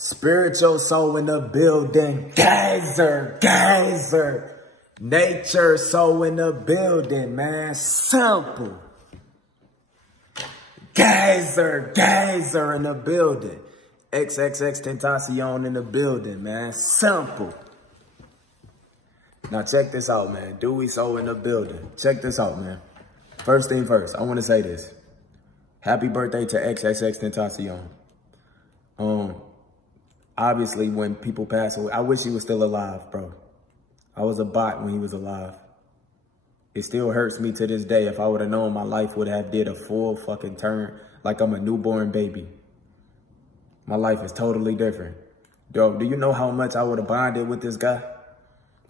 Spiritual soul in the building. Geyser. Nature soul in the building, man. Simple. Geyser in the building. XXX Tentacion in the building, man. Simple. Now check this out, man. Dewey soul in the building. Check this out, man. First thing first, I want to say this. Happy birthday to XXX Tentacion. Obviously, when people pass away, I wish he was still alive, bro. I was a bot when he was alive. It still hurts me to this day. If I would have known my life would have did a full fucking turn like I'm a newborn baby. My life is totally different. Yo, do you know how much I would have bonded with this guy?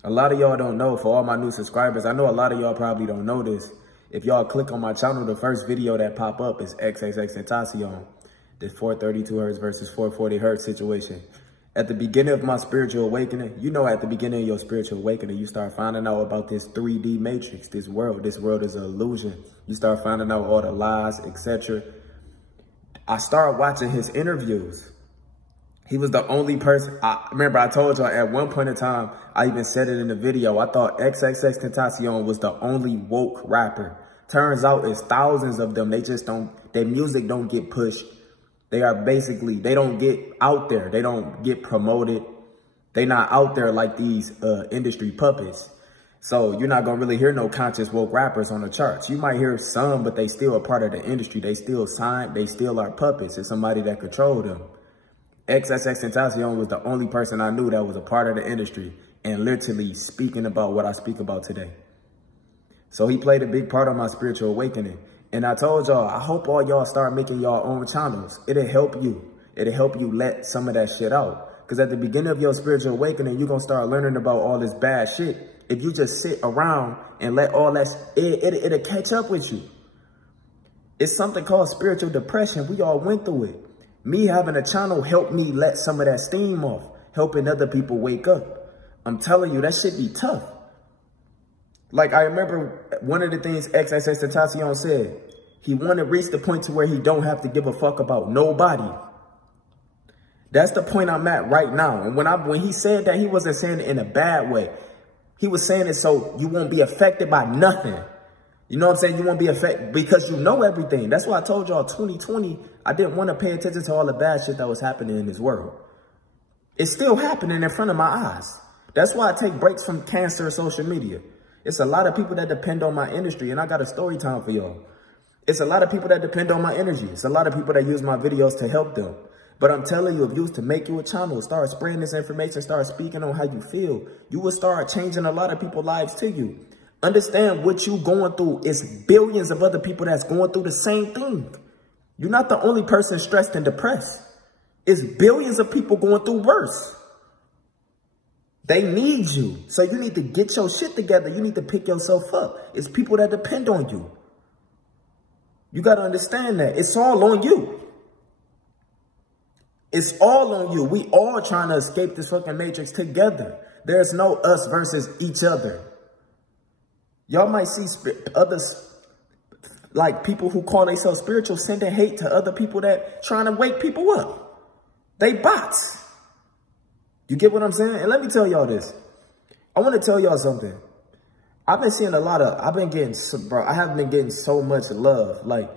A lot of y'all don't know. For all my new subscribers, I know a lot of y'all probably don't know this. If y'all click on my channel, the first video that pop up is XXX Tentacion. The 432 hertz versus 440 hertz situation. At the beginning of my spiritual awakening, you know, at the beginning of your spiritual awakening, you start finding out about this 3D matrix, this world. This world is an illusion. You start finding out all the lies, etc. I started watching his interviews. He was the only person. I remember I told y'all at one point in time, I even said it in the video, I thought XXX Tentacion was the only woke rapper. Turns out it's thousands of them. They just don't, their music don't get pushed. They are basically, they don't get out there. They don't get promoted. They not out there like these industry puppets. So you're not going to really hear no conscious woke rappers on the charts. You might hear some, but they still a part of the industry. They still signed. They still are puppets. It's somebody that controlled them. XXX Tentacion was the only person I knew that was a part of the industry and literally speaking about what I speak about today. So he played a big part of my spiritual awakening. And I told y'all, I hope all y'all start making y'all own channels. It'll help you. It'll help you let some of that shit out. Because at the beginning of your spiritual awakening, you're going to start learning about all this bad shit. If you just sit around and let all that, it'll catch up with you. It's something called spiritual depression. We all went through it. Me having a channel helped me let some of that steam off, helping other people wake up. I'm telling you, that shit be tough. Like, I remember one of the things XXX Tentacion said, he wanted to reach the point to where he don't have to give a fuck about nobody. That's the point I'm at right now. And when he said that, he wasn't saying it in a bad way. He was saying it so you won't be affected by nothing. You know what I'm saying? You won't be affected because you know everything. That's why I told y'all 2020, I didn't want to pay attention to all the bad shit that was happening in this world. It's still happening in front of my eyes. That's why I take breaks from cancer and social media. It's a lot of people that depend on my industry, and I got a story time for y'all. It's a lot of people that depend on my energy. It's a lot of people that use my videos to help them. But I'm telling you, if you was to make you a channel, start spreading this information, start speaking on how you feel, you will start changing a lot of people's lives to you. Understand what you going through is billions of other people that's going through the same thing. You're not the only person stressed and depressed. It's billions of people going through worse. They need you. So you need to get your shit together. You need to pick yourself up. It's people that depend on you. You got to understand that. It's all on you. It's all on you. We all trying to escape this fucking matrix together. There's no us versus each other. Y'all might see others, like people who call themselves spiritual, sending hate to other people that trying to wake people up. They bots. You get what I'm saying? And let me tell y'all this. I want to tell y'all something. I've been seeing a lot of, I haven't been getting so much love. Like,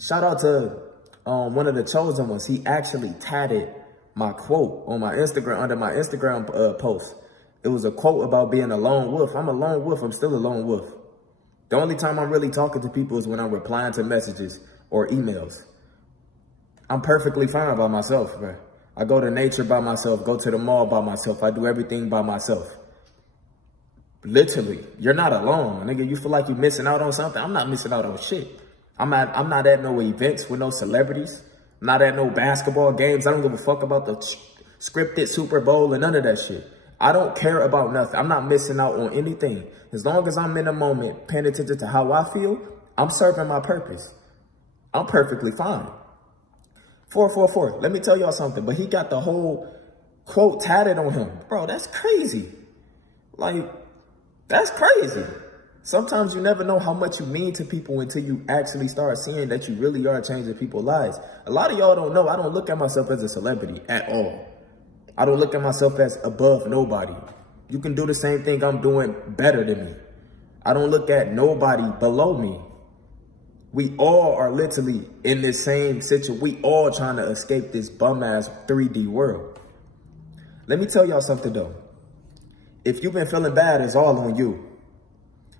shout out to one of the chosen ones. He actually tatted my quote on my Instagram, under my Instagram post. It was a quote about being a lone wolf. I'm a lone wolf. I'm still a lone wolf. The only time I'm really talking to people is when I'm replying to messages or emails. I'm perfectly fine by myself, man. I go to nature by myself, go to the mall by myself. I do everything by myself. Literally, you're not alone, nigga. You feel like you're missing out on something? I'm not missing out on shit. I'm not at no events with no celebrities. I'm not at no basketball games. I don't give a fuck about the scripted Super Bowl and none of that shit. I don't care about nothing. I'm not missing out on anything. As long as I'm in the moment, paying attention to how I feel, I'm serving my purpose. I'm perfectly fine. 444. Let me tell y'all something. But he got the whole quote tatted on him. Bro, that's crazy. Like, that's crazy. Sometimes you never know how much you mean to people until you actually start seeing that you really are changing people's lives. A lot of y'all don't know, I don't look at myself as a celebrity at all. I don't look at myself as above nobody. You can do the same thing I'm doing better than me. I don't look at nobody below me. We all are literally in this same situation. We all trying to escape this bum-ass 3D world. Let me tell y'all something though. If you've been feeling bad, it's all on you.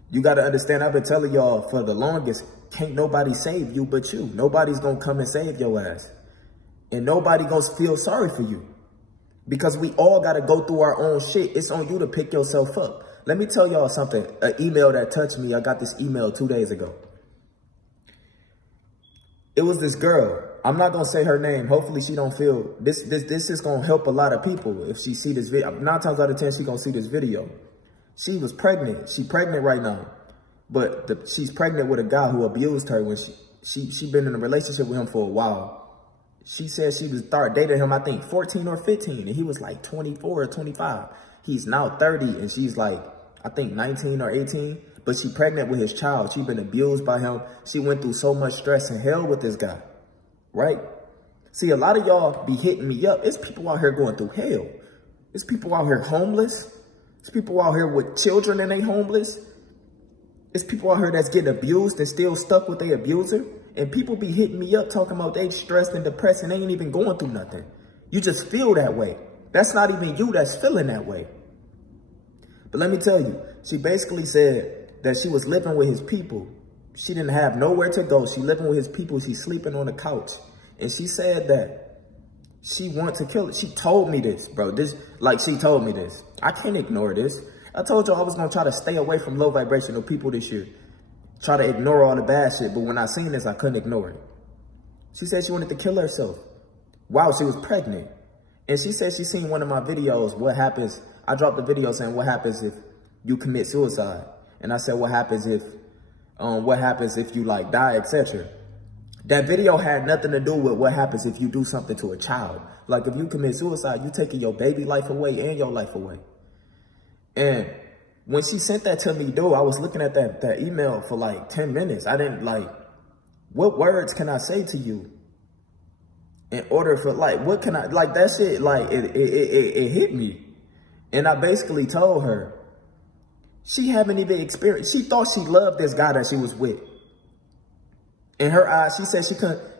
You got to understand, I've been telling y'all for the longest, can't nobody save you but you. Nobody's going to come and save your ass. And nobody going to feel sorry for you. Because we all got to go through our own shit. It's on you to pick yourself up. Let me tell y'all something. An email that touched me. I got this email 2 days ago. It was this girl. I'm not going to say her name. Hopefully she don't feel, this is going to help a lot of people if she see this video. 9 times out of 10, she going to see this video. She was pregnant. She pregnant right now. But she's pregnant with a guy who abused her when she been in a relationship with him for a while. She said she was started dating him, I think 14 or 15. And he was like 24 or 25. He's now 30 and she's like, I think 19 or 18. But she pregnant with his child. She been abused by him. She went through so much stress and hell with this guy. Right? See, a lot of y'all be hitting me up. It's people out here going through hell. It's people out here homeless. It's people out here with children and they homeless. It's people out here that's getting abused and still stuck with their abuser. And people be hitting me up talking about they stressed and depressed and they ain't even going through nothing. You just feel that way. That's not even you that's feeling that way. But let me tell you, she basically said that she was living with his people. She didn't have nowhere to go. She living with his people. She's sleeping on the couch. And she said that she wants to kill it. She told me this, bro. She told me this. I can't ignore this. I told you I was going to try to stay away from low vibrational people this year. Try to ignore all the bad shit. But when I seen this, I couldn't ignore it. She said she wanted to kill herself while she was pregnant. And she said she seen one of my videos, what happens. I dropped a video saying what happens if you commit suicide. And I said what happens if you like die, etc. That video had nothing to do with what happens if you do something to a child. Like if you commit suicide, you taking your baby life away and your life away. And when she sent that to me, dude, I was looking at that email for like 10 minutes. I didn't what words can I say to you in order for what can I, that shit, it hit me. And I basically told her, she haven't even experienced, she thought she loved this guy that she was with. In her eyes, she said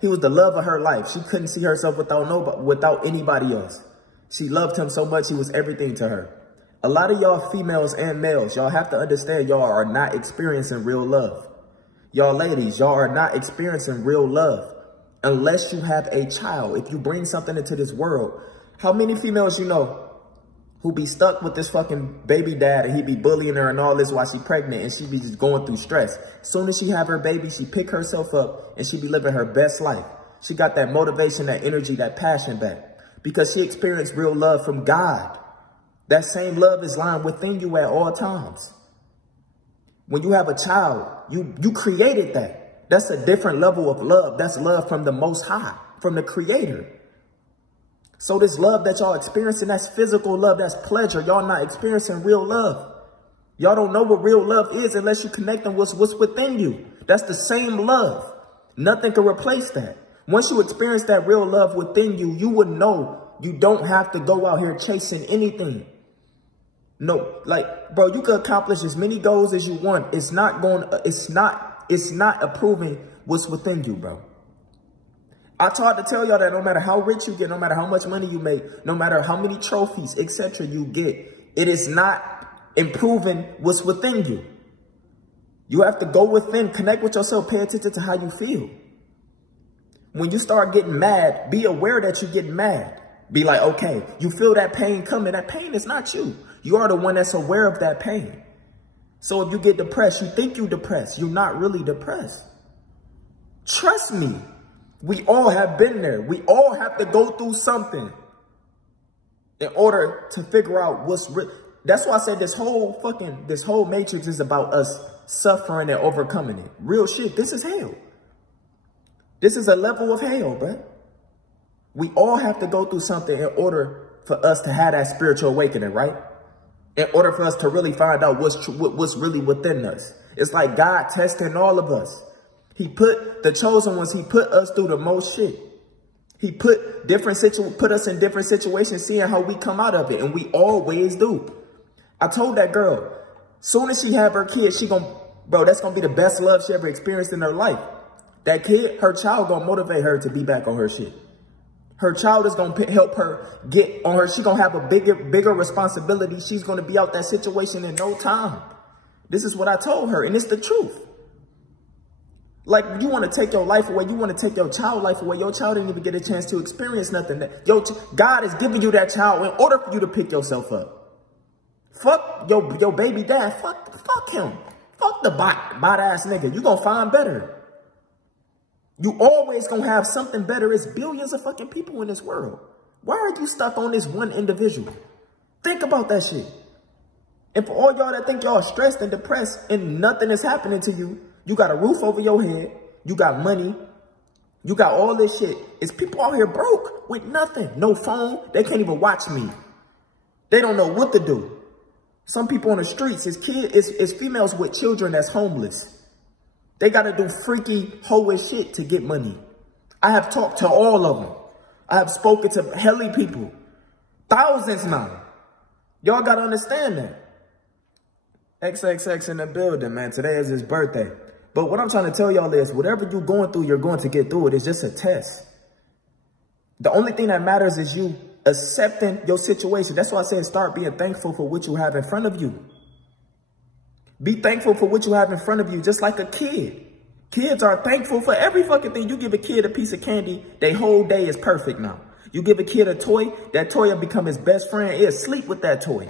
he was the love of her life. She couldn't see herself without anybody else. She loved him so much, he was everything to her. A lot of y'all females and males, y'all have to understand y'all are not experiencing real love. Y'all ladies, y'all are not experiencing real love unless you have a child. If you bring something into this world, how many females you know who be stuck with this fucking baby dad and he be bullying her and all this while she pregnant and she be just going through stress. As soon as she have her baby, she pick herself up and she be living her best life. She got that motivation, that energy, that passion back because she experienced real love from God. That same love is lying within you at all times. When you have a child, you created that. That's a different level of love. That's love from the Most High, from the Creator. So this love that y'all experiencing, that's physical love, that's pleasure. Y'all not experiencing real love. Y'all don't know what real love is unless you connect on what's within you. That's the same love. Nothing can replace that. Once you experience that real love within you, you would know you don't have to go out here chasing anything. No, bro, you can accomplish as many goals as you want. It's not approving what's within you, bro. I tried to tell y'all that no matter how rich you get, no matter how much money you make, no matter how many trophies, etc. you get, it is not improving what's within you. You have to go within, connect with yourself, pay attention to how you feel. When you start getting mad, be aware that you're getting mad. Be like, okay, you feel that pain coming. That pain is not you. You are the one that's aware of that pain. So if you get depressed, you think you're depressed. You're not really depressed. Trust me. We all have been there. We all have to go through something in order to figure out what's real. That's why I said this whole matrix is about us suffering and overcoming it. Real shit. This is hell. This is a level of hell, bro. We all have to go through something in order for us to have that spiritual awakening, right? In order for us to really find out what's really within us. It's like God testing all of us. He put the chosen ones, he put us through the most shit. He put us in different situations, seeing how we come out of it. And we always do. I told that girl, soon as she have her kid, that's going to be the best love she ever experienced in her life. That kid, her child going to motivate her to be back on her shit. Her child is going to help her get on her. She's going to have a bigger responsibility. She's going to be out that situation in no time. This is what I told her, and it's the truth. Like, you want to take your life away. You want to take your child life away. Your child didn't even get a chance to experience nothing. God is giving you that child in order for you to pick yourself up. Fuck your baby dad. Fuck him. Fuck the bot ass nigga. You going to find better. You always going to have something better. It's billions of fucking people in this world. Why are you stuck on this one individual? Think about that shit. And for all y'all that think y'all stressed and depressed and nothing is happening to you, you got a roof over your head. You got money. You got all this shit. It's people out here broke with nothing. No phone. They can't even watch me. They don't know what to do. Some people on the streets, it's females with children that's homeless. They got to do freaky, hoish shit to get money. I have talked to all of them. I have spoken to helly people. Thousands now. Y'all got to understand that. XXX in the building, man. Today is his birthday. But what I'm trying to tell y'all is, whatever you're going through, you're going to get through it. It's just a test. The only thing that matters is you accepting your situation. That's why I said start being thankful for what you have in front of you. Be thankful for what you have in front of you, just like a kid. Kids are thankful for every fucking thing. You give a kid a piece of candy, their whole day is perfect now. You give a kid a toy, that toy will become his best friend. He'll sleep with that toy.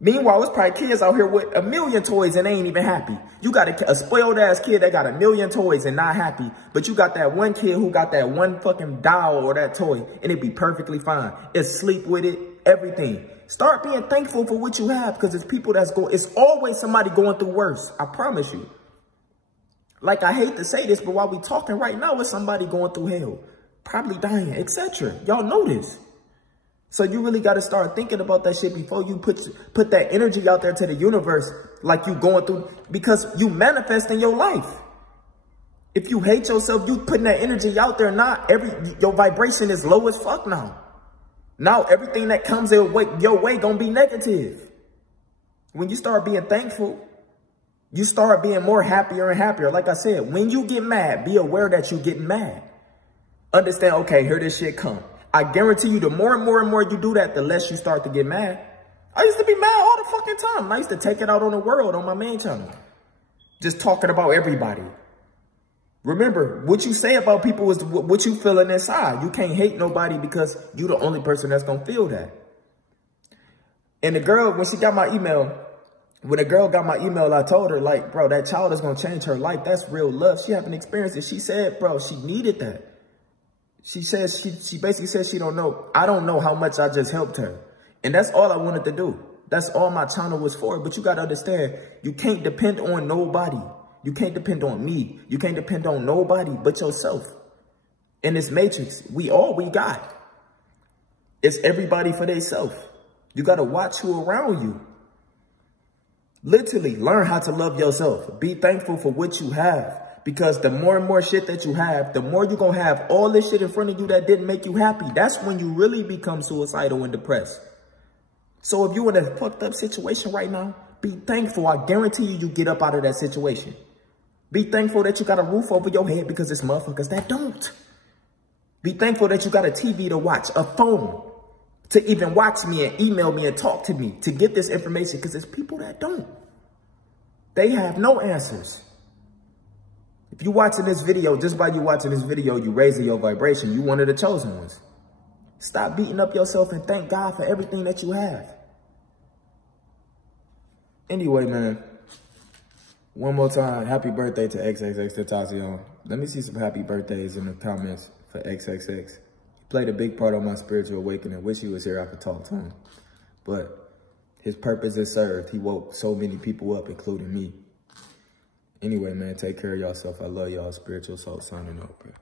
Meanwhile, it's probably kids out here with a million toys and they ain't even happy. You got a spoiled ass kid that got a million toys and not happy. But you got that one kid who got that one fucking doll or that toy and it'd be perfectly fine. It'll sleep with it, everything. Start being thankful for what you have, because it's people it's always somebody going through worse. I promise you. Like, I hate to say this, but while we talking right now, it's somebody going through hell. Probably dying, etc. Y'all know this. So you really got to start thinking about that shit before you put that energy out there to the universe like you going through, because you manifest in your life. If you hate yourself, you putting that energy out there, your vibration is low as fuck now. Now everything that comes your way gonna be negative. When you start being thankful, you start being more happier and happier. Like I said, when you get mad, be aware that you're getting mad. Understand, okay, here this shit come. I guarantee you, the more and more you do that, the less you start to get mad. I used to be mad all the fucking time. I used to take it out on the world on my main channel. Just talking about everybody. Remember, what you say about people is what you feeling inside. You can't hate nobody because you're the only person that's going to feel that. And the girl, when the girl got my email, I told her, like, bro, that child is going to change her life. That's real love. She haven't experienced it. She said, bro, she needed that. She says, she basically said she don't know. I don't know how much I just helped her. And that's all I wanted to do. That's all my channel was for. But you got to understand, you can't depend on nobody. You can't depend on me. You can't depend on nobody but yourself. In this matrix, we got. It's everybody for themselves. You got to watch who around you. Literally, learn how to love yourself. Be thankful for what you have. Because the more and more shit that you have, the more you're going to have all this shit in front of you that didn't make you happy. That's when you really become suicidal and depressed. So if you're in a fucked up situation right now, be thankful. I guarantee you get up out of that situation. Be thankful that you got a roof over your head, because it's motherfuckers that don't. Be thankful that you got a TV to watch, a phone to even watch me and email me and talk to me to get this information, because there's people that don't. They have no answers. If you're watching this video, just by you watching this video, you raising your vibration. You one of the chosen ones. Stop beating up yourself and thank God for everything that you have. Anyway, man, one more time, happy birthday to XXXTentacion. Let me see some happy birthdays in the comments for XXX. He played a big part on my spiritual awakening. Wish he was here, I could talk to him. But his purpose is served. He woke so many people up, including me. Anyway, man, take care of yourself. I love y'all. Spiritual Soul signing out, bro.